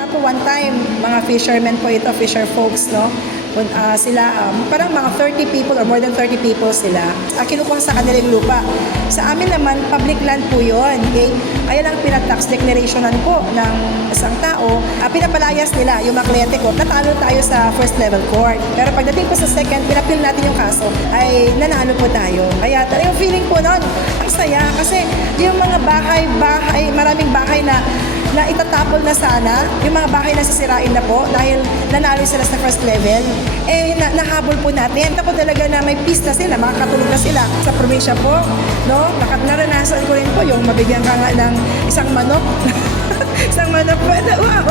Nga po one time, mga fishermen po ito, fisher folks, no? Ah, sila, um, parang mga 30 people or more than 30 people sila. Uh, kinukuha sa kanilang lupa. Sa amin naman, public land po yun. Okay? Kaya lang pinatax declarationan po ng isang tao. Uh, pinapalayas nila yung mga kliyente ko. Natalo tayo sa first level court. Pero pagdating po sa second, pinapil natin yung kaso, ay nanalo po tayo. Kaya talagang feeling po noon, ang saya. Kasi yung mga bahay, bahay, maraming bahay na na itatapol na sana, yung mga bahay na sisirain na po dahil nanalo sila sa first level, eh na, nahabol po natin. Tapos talaga na may peace na sila, makakatulog na sila sa probinsya po. No? Nakat naranasan ko rin po yung mabigyan ka nga ng isang manok. isang manok po. Wow!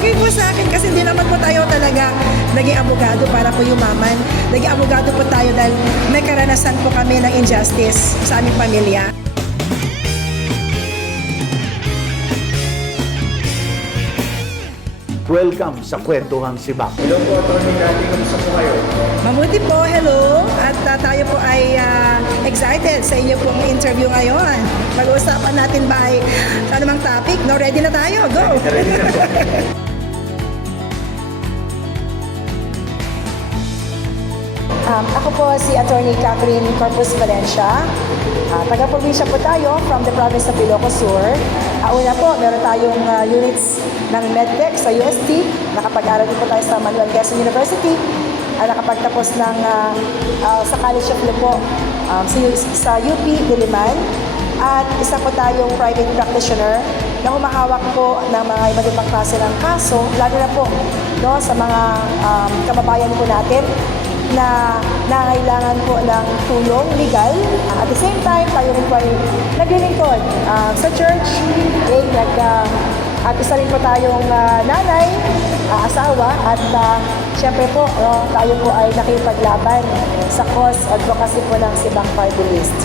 Okay po sa akin kasi hindi naman po tayo talaga naging abogado para po yumaman. Naging abogado po tayo dahil may karanasan po kami ng injustice sa aming pamilya. Welcome sa Kwentuhang Sibak. Hello po, Atty. Cathy. Kamusta po kayo? Mabuti po, hello. At ah, tayo po ay ah, excited sa inyo pong interview ngayon. Pag-uusapan natin ba ay sa anumang topic? No, ready na tayo. Go! Ready na po. Um, ako po si Attorney Catherine Corpus Valencia. Uh, Taga-probinsya po tayo from the province of Ilocos Sur. Uh, una po, meron tayong uh, units ng MedTech sa UST. Nakapag-aral din po tayo sa Manuel Quezon University. Uh, nakapagtapos ng uh, uh, sa College of Law po um, sa, sa UP Diliman. At isa po tayong private practitioner na humahawak po ng mga iba't ibang klase ng kaso, lalo na po no, sa mga um, kababayan po natin na nangailangan po ng tulong legal. At the same time, tayo rin po ay naglilingkod ah, sa church. Okay, nag, ah, at isa rin po tayong ah, nanay, ah, asawa, at uh, syempre po, no, tayo po ay nakipaglaban sa cause advocacy po ng Sibang Party List.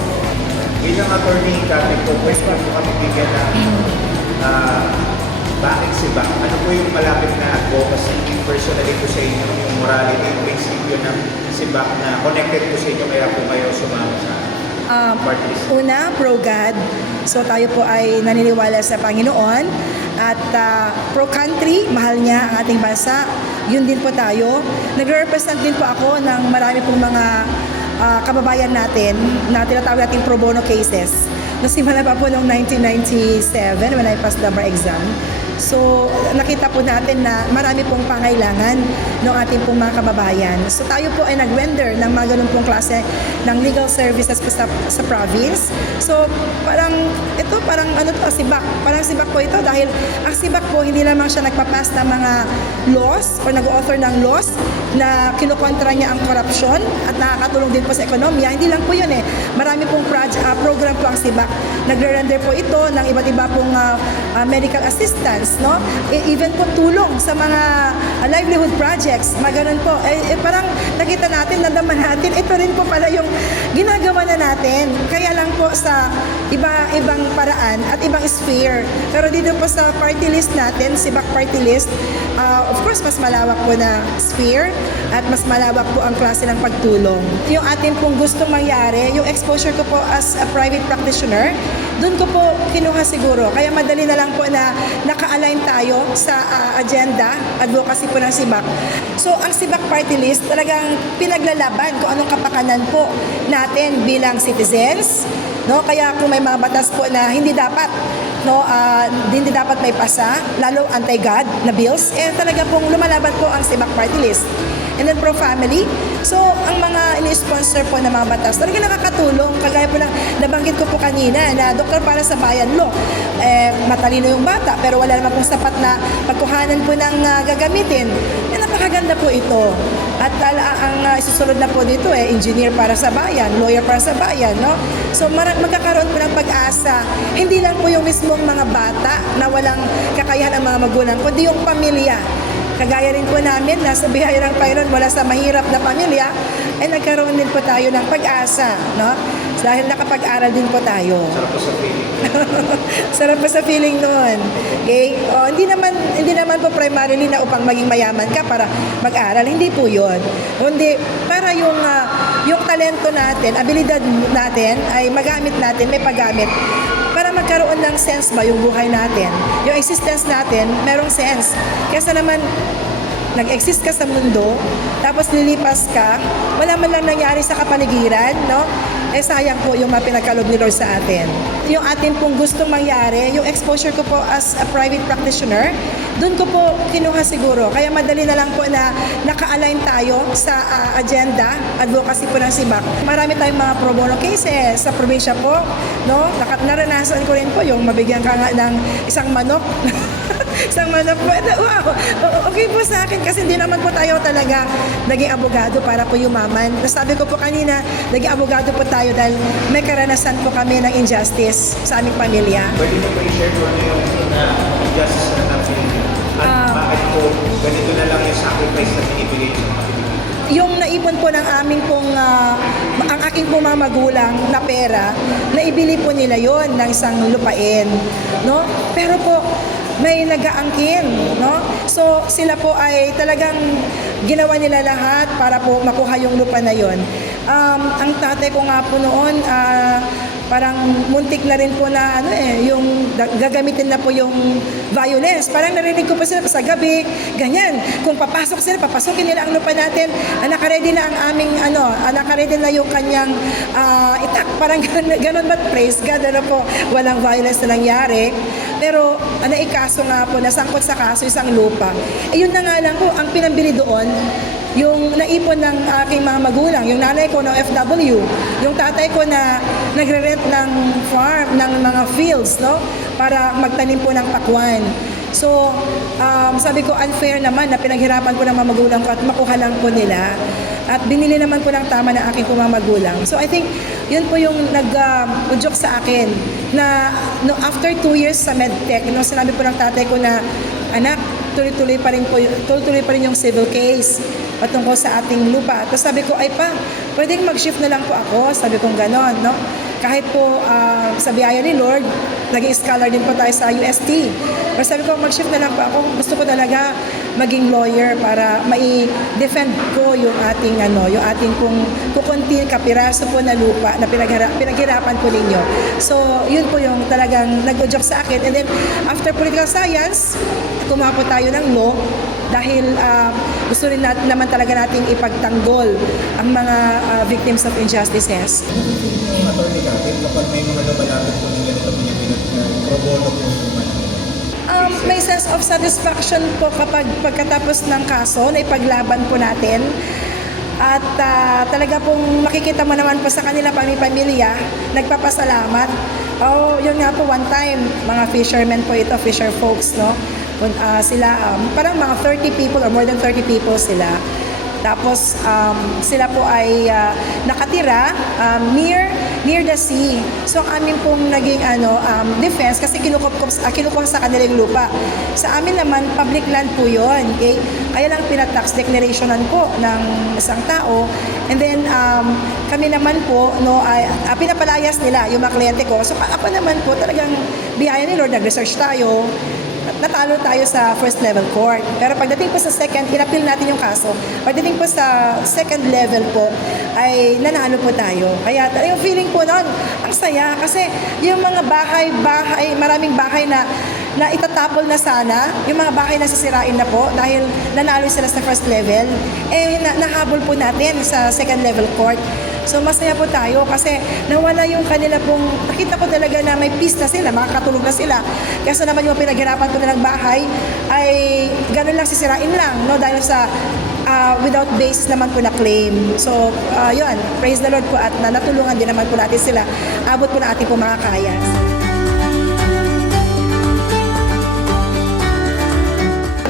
Bilang Atty. Cathy po, pwede po kami bigyan ng ah, bakit si Bak? Ano po yung malapit na advocacy personally po sa inyo, yung morality, yung prinsipyo ng si Bak na connected po sa inyo kaya po kayo sumama sa Um? Una, pro-God. So tayo po ay naniniwala sa Panginoon. At ah, pro-country, mahal niya ang ating bansa. Yun din po tayo. Nagre-represent din po ako ng marami pong mga ah, kababayan natin na tinatawag natin pro bono cases. Nasimula pa po noong 1997 when I passed the bar exam. So, nakita po natin na marami pong pangailangan ng ating pong mga kababayan. So, tayo po ay nag-render ng mga ganun pong klase ng legal services po sa, sa province. So, parang, ito parang ano to, sibak. Parang sibak po ito dahil ang sibak po, hindi lamang siya nagpapas ng mga laws or nag-author ng laws na kinukontra niya ang korupsyon at nakakatulong din po sa ekonomiya. Hindi lang po yun eh. Marami pong proj- ah, program po ang sibak. Nagre-render po ito ng iba't iba pong ah, ah, medical assistance, no? E- even po tulong sa mga ah, livelihood projects, mga ganun po. Eh, eh, parang nakita natin, nadaman natin, ito rin po pala yung ginagawa na natin. Kaya lang po sa iba-ibang paraan at ibang sphere. Pero dito po sa party list natin, Sibak party list, ah, of course, mas malawak po na sphere at mas malawak po ang klase ng pagtulong. Yung atin pong gustong mangyari, yung exposure ko po as a private practitioner, doon ko po kinuha siguro. Kaya madali na lang po na naka-align tayo sa ah, agenda, advocacy po ng SIBAC. So, ang SIBAC party list talagang pinaglalaban kung anong kapakanan po natin bilang citizens. No? Kaya kung may mga batas po na hindi dapat no ah, hindi dapat may pasa lalo anti-God na bills eh talaga pong lumalaban po ang SIBAC party list and then pro-family. So, ang mga ini-sponsor po ng mga batas, talaga nakakatulong. Kagaya po ng nabanggit ko po kanina na Doktor para sa Bayan Law, eh, matalino yung bata, pero wala naman pong sapat na pagkuhanan po ng ah, gagamitin. Eh, napakaganda po ito. At ala, ang uh, isusunod na po dito eh, engineer para sa bayan, lawyer para sa bayan, no? So magkakaroon po ng pag-asa. Hindi lang po yung mismong mga bata na walang kakayahan ang mga magulang, kundi yung pamilya. Kagaya rin po namin, nasa bihayang Panginoon, wala sa mahirap na pamilya, ay nagkaroon din po tayo ng pag-asa, no? Dahil nakapag-aral din po tayo. Sarap po sa feeling. Sarap pa sa feeling noon. Okay? O, hindi naman hindi naman po primarily na upang maging mayaman ka para mag-aral. Hindi po 'yon. Kundi para yung ah, yung talento natin, abilidad natin ay magamit natin, may paggamit para magkaroon ng sense ba yung buhay natin, yung existence natin, merong sense. Kesa naman, nag-exist ka sa mundo, tapos lilipas ka, wala man lang nangyari sa kapaligiran, no? Eh sayang po yung mga pinagkalob ni Lord sa atin. Yung atin pong gustong mangyari, yung exposure ko po as a private practitioner, doon ko po kinuha siguro. Kaya madali na lang po na naka-align tayo sa ah, agenda, advocacy po ng SIBAC. Marami tayong mga pro bono cases sa probinsya po, no? Naranasan ko rin po yung mabigyan ka nga ng isang manok. isang manok po. Wow! Okay po sa akin kasi hindi naman po tayo talaga naging abogado para po yumaman. Nasabi ko po kanina, naging abogado po tayo dahil may karanasan po kami ng injustice sa aming pamilya. Pwede mo ba i-share kung ano yung na injustice na niyo? At Ah. bakit po ganito na lang yung sacrifice na binibigay sa mga yung naipon po ng aming pong, ah, ang aking pong mga magulang na pera, naibili po nila yon ng isang lupain, no? Pero po, may nagaangkin, no? So, sila po ay talagang ginawa nila lahat para po makuha yung lupa na yon. Um, ang tatay ko nga po noon, ah, parang muntik na rin po na ano eh, yung gagamitin na po yung violence. Parang narinig ko pa sila sa gabi, ganyan. Kung papasok sila, papasokin nila ang lupa natin. Ah, nakaredy na ang aming ano, ah, nakaredy na yung kanyang ah, itak. Parang ganun, ganun ba? Praise God, ano po, walang violence na nangyari. Pero ah, naikaso nga po, nasangkot sa kaso isang lupa. Eh yun na nga lang po, ang pinambili doon, yung naipon ng aking mga magulang, yung nanay ko ng FW, yung tatay ko na nagre-rent ng farm, ng mga fields, no? Para magtanim po ng pakwan. So, um, sabi ko, unfair naman na pinaghirapan ko ng mga magulang ko at makuha lang po nila. At binili naman po ng tama ng aking mga magulang. So, I think, yun po yung nag-ujok sa akin na no, after two years sa MedTech, no, sinabi po ng tatay ko na, anak, tuloy-tuloy pa rin po, tuloy-tuloy pa rin yung civil case patungkol sa ating lupa. Tapos sabi ko, ay pa, pwedeng mag-shift na lang po ako. Sabi kong ganon, no? Kahit po ah, sa biyaya ni Lord, naging scholar din po tayo sa UST. Pero sabi ko, mag-shift na lang po ako. Gusto ko talaga maging lawyer para mai-defend ko yung ating ano, yung ating kung kukunti kapiraso po na lupa na pinaghira- pinaghirapan po ninyo. So, yun po yung talagang nag-joke sa akin. And then, after political science, kumuha po tayo ng law dahil ah, gusto rin natin naman talaga nating ipagtanggol ang mga ah, victims of injustices. Attorney natin, kapag may mga lumalapit po ng ganito po niya pro bono po. Um, may sense of satisfaction po kapag pagkatapos ng kaso na ipaglaban po natin. At ah, talaga pong makikita mo naman po sa kanila pamilya, nagpapasalamat. Oh, yun nga po one time, mga fishermen po ito, fisher folks, no? Ah, sila, um, parang mga 30 people or more than 30 people sila. Tapos um, sila po ay ah, nakatira um, near near the sea. So ang amin pong naging ano um, defense kasi kinukupkup uh, kinukuha sa kanila yung lupa. Sa amin naman public land po 'yon. Okay? Kaya lang pinatax declarationan po ng isang tao. And then um, kami naman po no ay ah, pinapalayas nila yung mga kliyente ko. So ako naman po talagang biyaya ni Lord nag-research tayo natalo tayo sa first level court. Pero pagdating po sa second, inappeal natin yung kaso. Pagdating po sa second level po, ay nanalo po tayo. Kaya yung feeling po noon, ang saya. Kasi yung mga bahay, bahay, maraming bahay na na itatapol na sana, yung mga bahay na sisirain na po dahil nanalo sila sa first level, eh na, nahabol po natin sa second level court. So masaya po tayo kasi nawala yung kanila pong, nakita ko talaga na may peace na sila, makakatulog na sila. Kasi naman yung pinaghirapan ko na ng bahay ay ganun lang sisirain lang, no? Dahil sa ah, without basis naman po na claim. So, ah, yun, praise the Lord po at na natulungan din naman po natin sila. Abot po na ating po mga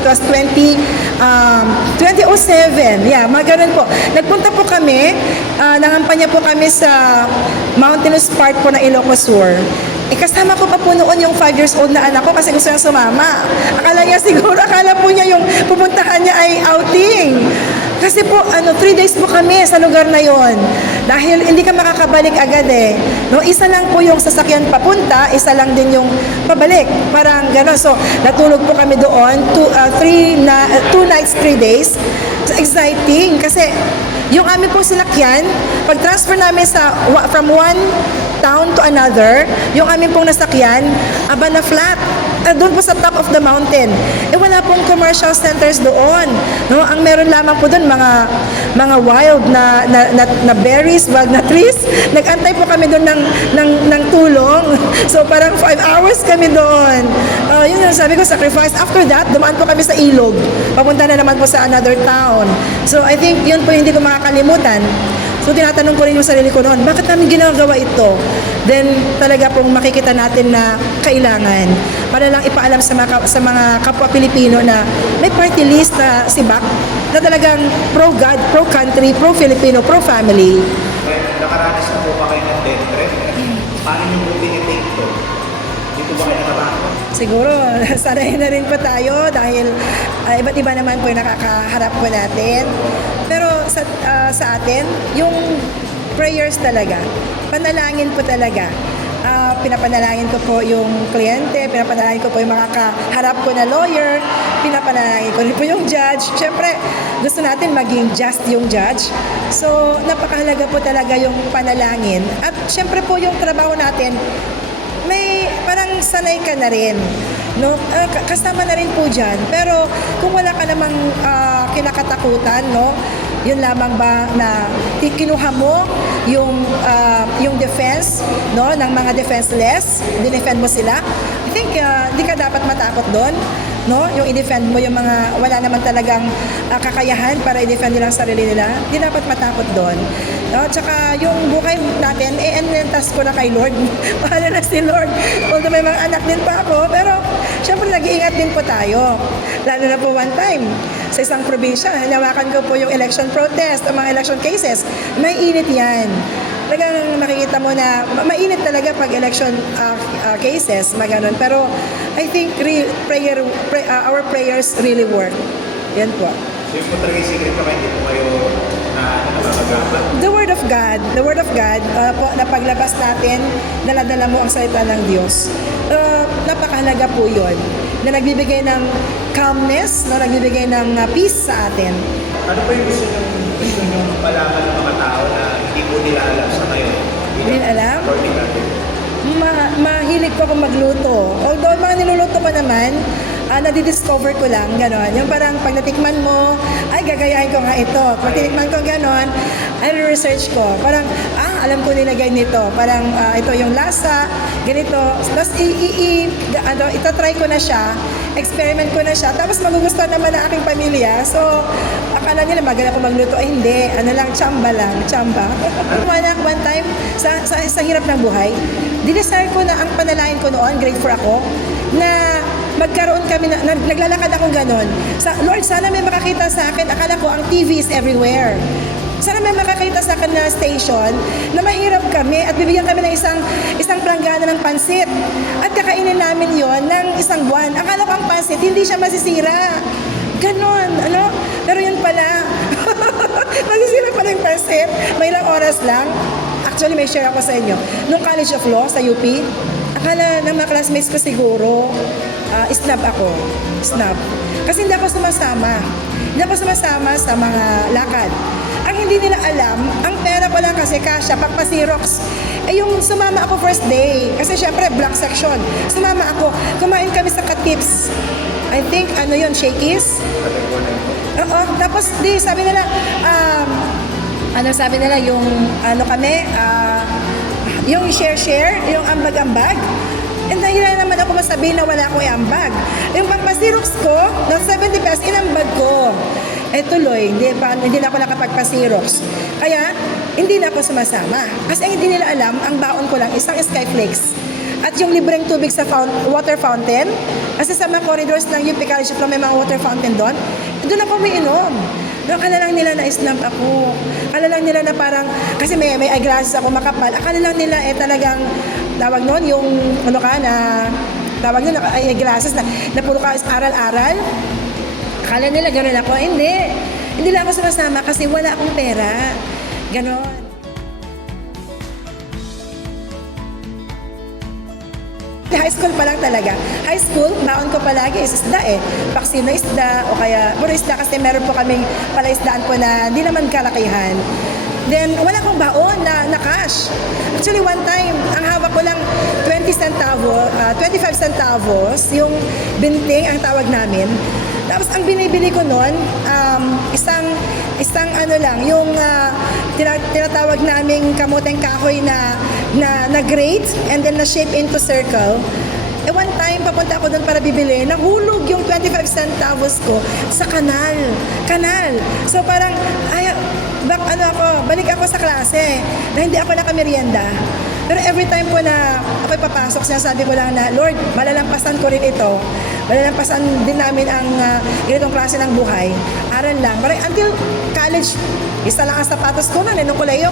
It was 20, um, 2007. Yeah, mga ganun po. Nagpunta po kami, uh, nangampanya po kami sa mountainous part po ng Ilocos Sur. Eh, kasama ko pa po noon yung 5 years old na anak ko kasi gusto niya sumama. Akala niya siguro, akala po niya yung pupuntahan niya ay outing. Kasi po, ano, 3 days po kami sa lugar na yon. Dahil hindi ka makakabalik agad eh. No, isa lang po yung sasakyan papunta, isa lang din yung pabalik. Parang gano'n. So, natulog po kami doon, two, uh, three na, uh, two nights, three days. So, exciting kasi yung aming pong sinakyan, pag-transfer namin sa from one town to another, yung aming pong nasakyan, aba na flat. Uh, doon po sa top of the mountain. Eh wala pong commercial centers doon. No, ang meron lamang po doon mga mga wild na na, na, na berries, wild na trees. Nag-antay po kami doon ng ng ng tulong. So parang five hours kami doon. Uh, yun yung sabi ko sacrifice. After that, dumaan po kami sa ilog. Papunta na naman po sa another town. So I think yun po hindi ko makakalimutan. So tinatanong ko rin yung sarili ko noon, bakit namin ginagawa ito? Then talaga pong makikita natin na kailangan para lang ipaalam sa mga, sa mga kapwa Pilipino na may party list na si BAC na talagang pro-God, pro-country, pro-Filipino, pro-family. Nakaranas na po ba kayo ng death threat? Paano niyo po tinitake to? Dito ba kayo natatakot? Siguro, sanay na rin po tayo dahil ah, iba't iba naman po yung nakakaharap po natin. Pero sa, ah, sa atin, yung prayers talaga, panalangin po talaga. Pinapanalangin ko po yung kliyente, pinapanalangin ko po yung makakaharap ko na lawyer, pinapanalangin ko rin po yung judge. Siyempre, gusto natin maging just yung judge. So, napakahalaga po talaga yung panalangin. At siyempre po yung trabaho natin, may parang sanay ka na rin. No? Ka- kasama na rin po dyan. Pero kung wala ka namang ah, kinakatakutan, no? yun lamang ba na kinuha mo yung ah, yung defense no ng mga defenseless, dinefend mo sila. I think ah, hindi ka dapat matakot doon no? Yung i-defend mo yung mga wala naman talagang ah, kakayahan para i-defend nila sarili nila, hindi dapat matakot doon. No? Tsaka yung buhay natin, eh, enentas ko na kay Lord. Bahala na si Lord. Although may mga anak din pa ako, pero syempre nag-iingat din po tayo. Lalo na po one time, sa isang probinsya, hinawakan ko po yung election protest, ang mga election cases. May init yan talagang makikita mo na ma- mainit talaga pag election uh, uh, cases, maganon. Pero I think re- prayer, pray- uh, our prayers really work. Yan po. So yun po talaga yung secret hindi po kayo na nakakagapan. The Word of God, the Word of God, uh, po, na paglabas natin, daladala mo ang salita ng Diyos. Uh, napakahalaga po yun, na nagbibigay ng calmness, na nagbibigay ng uh, peace sa atin. Ano po yung gusto nyo, gusto nyo malaman ng mga tao na hindi po nila alam sa ngayon? Hindi alam? Ma mahilig ko akong magluto. Although mga niluluto ko naman, ah, nadidiscover ko lang, gano'n. Yung parang pag natikman mo, ay gagayahin ko nga ito. Pag tinikman ko gano'n, ay research ko. Parang, ah, alam ko nilagay nito. Parang ah, ito yung lasa, ganito. Tapos i, i, i, ano, itatry ko na siya, experiment ko na siya. Tapos magugustuhan naman ng aking pamilya. So, akala nila magaling ako magluto. Ay hindi, ano lang, chamba lang, chamba. one, one time, sa, sa, sa hirap ng buhay, dinesire ko na ang panalangin ko noon, grade 4 ako, na magkaroon kami, na, nag- naglalakad akong ganon. Sa, Lord, sana may makakita sa akin. Akala ko ang TV is everywhere. Sana may makakita sa akin na station na mahirap kami at bibigyan kami ng isang isang planggana ng pansit. At kakainin namin yon ng isang buwan. Akala ko ang pansit, hindi siya masisira. Ganon, ano? Pero yun pala, masisira pala yung pansit. May ilang oras lang. Actually, may share ako sa inyo. Nung College of Law sa UP, akala ng mga classmates ko siguro, ah, snub ako. Snub. Kasi hindi ako sumasama. Hindi ako sumasama sa mga lakad. Hindi nila alam, ang pera ko lang kasi kasya, pagpa-Xerox. Eh yung sumama ako first day, kasi syempre black section. Sumama ako, kumain kami sa Katips. I think, ano yun, Shakey's? Oo, tapos di sabi nila, um, ano sabi nila, yung ano kami, ah, yung share-share, yung ambag-ambag. And dahil naman ako masabihin na wala akong ambag. Yung pagpasirox ko, na 70 pesos, inambag ko. Eh tuloy, hindi, pa, hindi na ako nakapagpasirox. Kaya, hindi na ako sumasama. Kasi ang hindi nila alam, ang baon ko lang, isang Skyflakes. At yung libreng tubig sa fountain, water fountain, kasi sa mga corridors ng UP College may mga water fountain doon, doon ako umiinom. Doon akala lang nila na snub ako. Akala lang nila na parang, kasi may, may eyeglasses ako makapal, akala lang nila eh talagang, tawag noon, yung ano ka na, tawag ay eyeglasses na, na puro ka aral-aral. Akala nila gano'n ako. Hindi. Hindi lang ako sumasama kasi wala akong pera. Ganon. High school pa lang talaga. High school, baon ko palagi is isda eh. Paksino isda o kaya puro isda kasi meron po kaming palaisdaan po na hindi naman kalakihan. Then, wala akong baon na, na cash. Actually, one time, ang hawak ko lang 20 centavo, ah, 25 centavos, yung binting ang tawag namin. Tapos ang binibili ko noon, um, isang isang ano lang, yung tina- tinatawag naming kamoteng kahoy na na, na grate and then na shape into circle. Eh one time, papunta ako doon para bibili, nahulog yung 25 centavos ko sa kanal. Kanal. So parang, ay, bak, ano ako, balik ako sa klase na hindi ako nakamerienda. Pero every time po na ako'y papasok, sinasabi ko lang na, Lord, malalampasan ko rin ito. Malalampasan din namin ang uh, ganitong klase ng buhay. Aral lang. Pero until college, isa lang ang sapatos ko noon, eh, nung koleyo.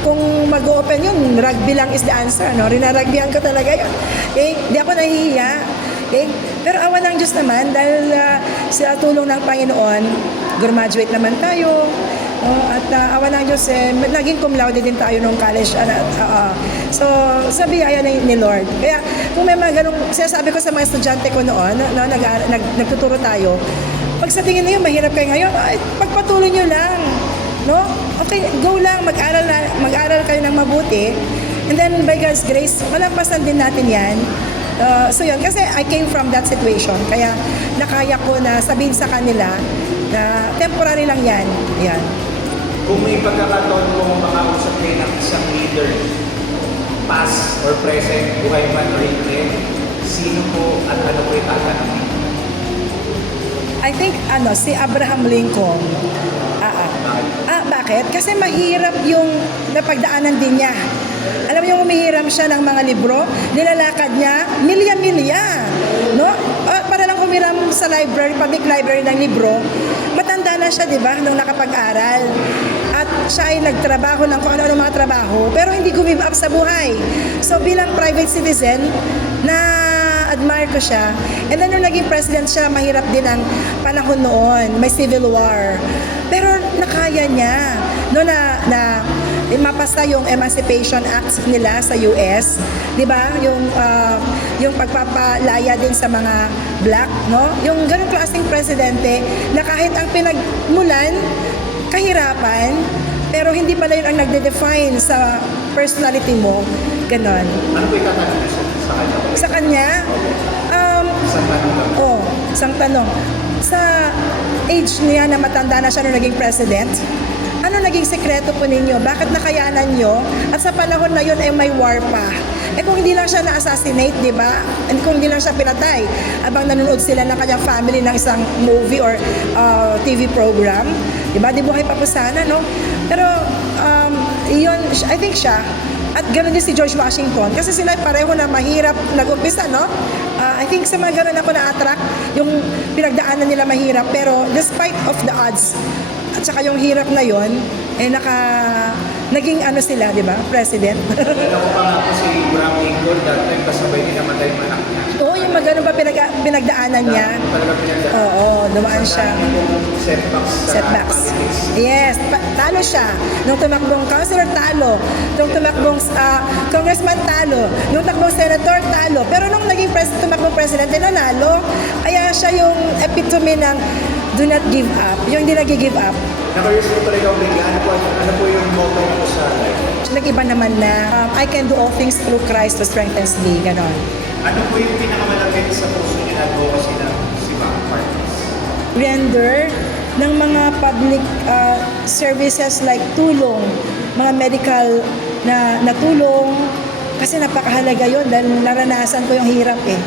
Kung mag-open yun, rugby lang is the answer. No? Rinarugbyhan ko talaga yun. Eh, di ako nahihiya. Okay? Pero awan ng Diyos naman, dahil uh, sa tulong ng Panginoon, graduate naman tayo. Oh, at uh, awan ng Diyos, eh, naging cum laude din tayo nung college. ano, ah, ah. so, sa biyaya ni, ni Lord. Kaya, kung may mga ganong, sinasabi ko sa mga estudyante ko noon, na, nag, nag, nagtuturo tayo, pag sa tingin niyo mahirap kayo ngayon, ay, pagpatuloy niyo lang. No? Okay, go lang, mag-aral, na, mag-aral kayo ng mabuti. And then, by God's grace, malampasan din natin yan. Uh, so yun, kasi I came from that situation. Kaya nakaya ko na sabihin sa kanila na temporary lang yan. Yan. Kung may pagkakataon po makausap kayo ng isang leader, past or present, buhay man or hindi, sino po at ano po itatanungin? I think ano si Abraham Lincoln. Ah, ah. ah, bakit? Kasi mahirap yung napagdaanan din niya. Alam mo yung humihiram siya ng mga libro, nilalakad niya, milya-milya. No? Ah, para lang humiram sa library, public library ng libro, matanda na siya, di ba, nung nakapag-aral. Siya ay nagtrabaho ng kung ano-ano mga trabaho, pero hindi give up sa buhay. So bilang private citizen, na admire ko siya. And then nung naging president siya, mahirap din ang panahon noon. May civil war. Pero nakaya niya. No na, na mapasta yung Emancipation Act nila sa US, 'di ba? Yung ah, yung pagpapalaya din sa mga black, no? Yung ganung klaseng presidente na kahit ang pinagmulan kahirapan, pero hindi pala yun ang nagde-define sa personality mo. Ganon. Ano po itatanungin sa, sa kanya? Sa kanya, um, Isang tanong lang. oh, isang tanong. Sa age niya na matanda na siya nung naging president, ano naging sekreto po ninyo? Bakit nakayanan nyo? At sa panahon na yun ay may war pa. Eh kung hindi lang siya na-assassinate, di ba? And kung hindi lang siya pinatay, abang nanonood sila ng kanyang family ng isang movie or uh, TV program, di ba? Di buhay pa po sana, no? Pero, um, yun, I think siya, at ganoon din si George Washington. Kasi sila pareho na mahirap nag-umpisa, no? Ah, I think sa mga ganoon ako na-attract, yung pinagdaanan nila mahirap. Pero despite of the odds, at saka yung hirap na yon eh naka, naging ano sila, di ba? President. Alam ko pa nga po si Abraham Lincoln, that time kasabay din namatay yung anak niya. Oo, yung mga ganun pa pinag, pinagdaanan niya. Talaga pinagdaan. Oo, dumaan siya. Setbacks setbacks. Yes, pa- talo siya. Nung tumakbong councilor, talo. Nung tumakbong ah, congressman, talo. Nung tumakbong senator, talo. Pero nung naging pres tumakbong presidente, nanalo. Kaya siya yung epitome ng do not give up. Yung hindi nag-give up. Nakayos po talaga ako bigla. Ano po, ano po yung motto mo sa life? Nag-iba naman na um, I can do all things through Christ who strengthens me. Ganon. Ano po yung pinakamalapit sa puso niyo na advocacy ng Siba Partners? render ng mga public uh, services like tulong, mga medical na natulong kasi napakahalaga yon dahil naranasan ko yung hirap eh.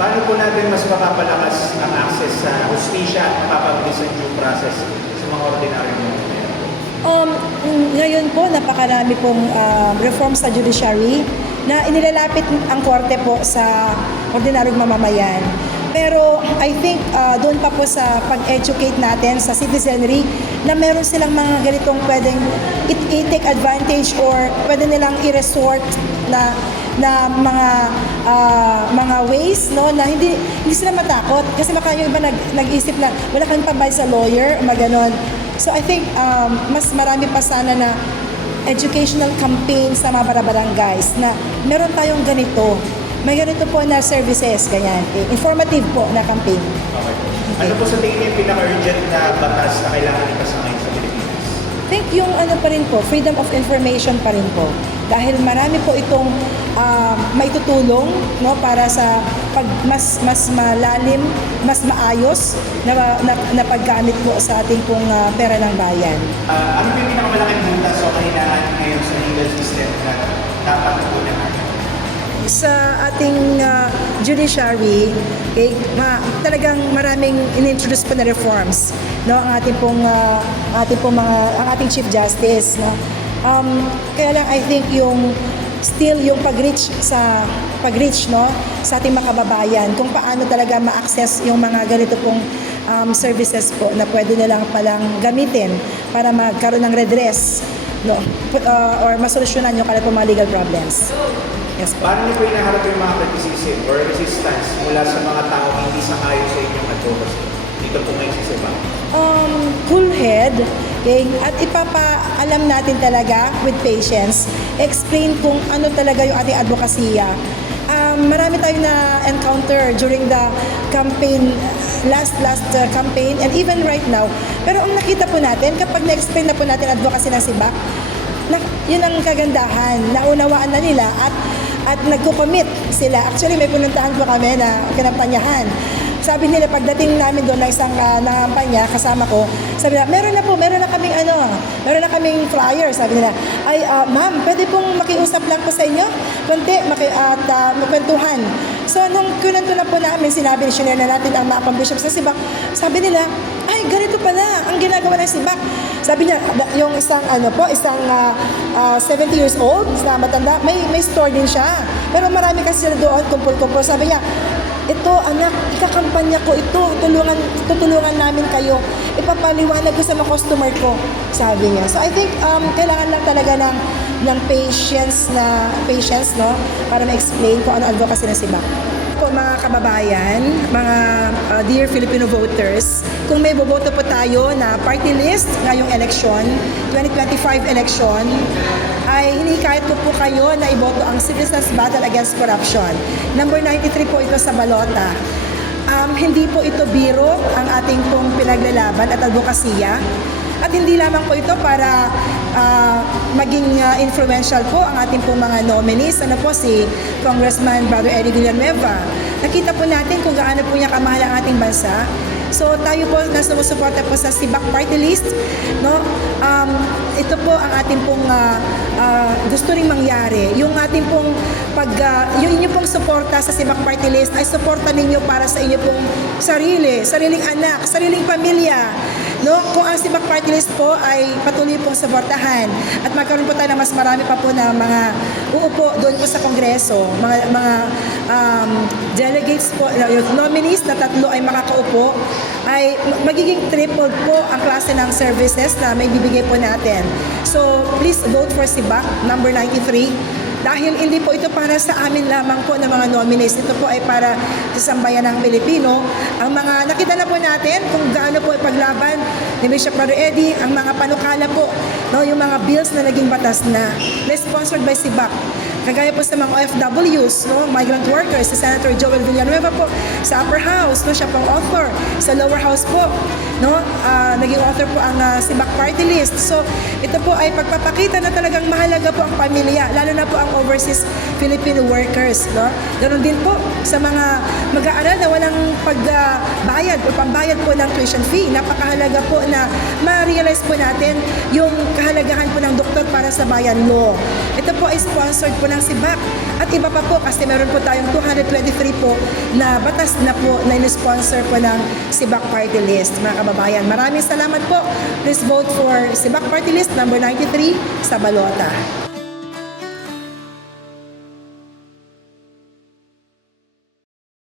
Paano po natin mas mapapalakas ang access sa hustisya at mapapabilis ang due process sa mga ordinaryong mamamayan? Um, ngayon po, napakarami pong um, reform sa judiciary na inilalapit ang korte po sa ordinaryong mamamayan. Pero I think uh, doon pa po sa pag-educate natin sa citizenry na meron silang mga ganitong pwedeng i-take advantage or pwede nilang i-resort na na mga ah, mga ways no na hindi hindi sila matakot kasi baka yung iba nag, nag-isip na wala kang pambayad sa lawyer o maganon. So I think um, mas marami pa sana na educational campaign sa mga barabarangays na meron tayong ganito may ganito po na services, ganyan. Eh, Informative po na campaign. Okay. Ano po sa tingin yung pinaka-urgent na batas na kailangan ipasa ngayon sa Pilipinas? I think yung ano pa rin po, freedom of information pa rin po. Dahil marami po itong ah, maitutulong no, para sa pag mas mas malalim, mas maayos na, na, na paggamit po sa ating pong ah, pera ng bayan. Ah, ano yung pinakamalaking butas o kahinaan ngayon sa legal system na dapat po naman? sa ating uh, judiciary, okay, ma, talagang maraming inintroduce po na reforms, no, ang ating pong uh, ating pong mga ang ating Chief Justice, no. Um, kaya lang I think yung still yung pag-reach sa pag-reach no sa ating mga kababayan kung paano talaga ma-access yung mga ganito pong um, services po na pwede nilang palang gamitin para magkaroon ng redress no uh, or masolusyonan yung kanilang mga legal problems. Yes po. Paano niyo po inaharap yung mga criticism or resistance mula sa mga tao hindi sangayon sa inyong advocacy? Dito po ngayon sa Cebu. um, cool head okay, at ipapaalam natin talaga with patience. Explain kung ano talaga yung ating advokasya. Um, marami tayong na encounter during the campaign last last uh, campaign and even right now. Pero ang nakita po natin kapag na-explain na po natin advocacy ng SIBAC na, yun ang kagandahan. Naunawaan na nila at at nagko-commit sila actually may pununtahan po kami na kinampanyahan sabi nila pagdating namin doon ng isang uh, nangampanya kasama ko, sabi nila, meron na po, meron na kaming ano, meron na kaming flyer. Sabi nila, ay ah, ma'am, pwede pong makiusap lang po sa inyo, konti, maki, at uh, magkwentuhan. So nung kunento na po namin, sinabi, share na natin ang mga bishop sa Sibak, sabi nila, ay ganito pala ang ginagawa ng Sibak. Sabi niya, yung isang ano po, isang ah, ah, 70 years old na matanda, may may store din siya. Pero marami kasi sila doon, kumpul-kumpul. Sabi niya, ito anak, ikakampanya ko ito, tulungan, tutulungan namin kayo, ipapaliwanag ko sa mga customer ko, sabi niya. So I think um, kailangan lang talaga ng, ng patience na, patience, no, para ma-explain kung ano advocacy ng SIBAC. Po mga kababayan, mga uh, dear Filipino voters, kung may boboto po tayo na party list ngayong election, 2025 election, ay hinihikayat ko po kayo na iboto ang Citizens Battle Against Corruption. Number 93 po ito sa balota. Um, hindi po ito biro ang ating pong pinaglalaban at advokasya. At hindi lamang po ito para ah, maging ah, influential po ang ating pong mga nominees. Ano po si Congressman Brother Eddie Villanueva. Nakita po natin kung gaano po niya kamahal ang ating bansa. So tayo po na sumusuporta po sa SIBAC Party List, no? Um, ito po ang ating pong ah, ah, gusto ring mangyari. Yung ating pong pag ah, yung inyo pong suporta sa SIBAC Party List ay suporta ninyo para sa inyo pong sarili, sariling anak, sariling pamilya. No, kung ang SIBAC Party List po ay patuloy pong suportahan at magkaroon po tayo ng mas marami pa po na mga uupo doon po sa Kongreso, mga mga um, delegates po, nominees na tatlo ay makakaupo, ay magiging tripled po ang klase ng services na may bibigay po natin. So, please vote for SIBAC number 93 dahil hindi po ito para sa amin lamang po ng mga nominees. Ito po ay para sa sambayan ng Pilipino. Ang mga nakita na po natin kung gaano po ipaglaban ni Bishop Brother Eddie, ang mga panukala po, no, yung mga bills na naging batas na, na sponsored by SIBAC. Kagaya po sa mga OFWs, no, migrant workers, si Senator Joel Villanueva po sa upper house, no, siya pong author. Sa lower house po, no, ah, naging author po ang ah, SIBAC party list. So, ito po ay pagpapakita na talagang mahalaga po ang pamilya, lalo na po ang overseas Filipino workers, no. Ganon din po sa mga mag-aaral na walang pagbayad o pambayad po ng tuition fee. Napakahalaga po na ma-realize po natin yung kahalagahan po ng doktor para sa bayan law. Ito po ay sponsored po ng SIBAC. At iba pa po kasi meron po tayong 223 po na batas na po na in-sponsor po ng SIBAC Party List. Mga kababayan, maraming salamat po. Please vote for SIBAC Party List number 93 sa Balota.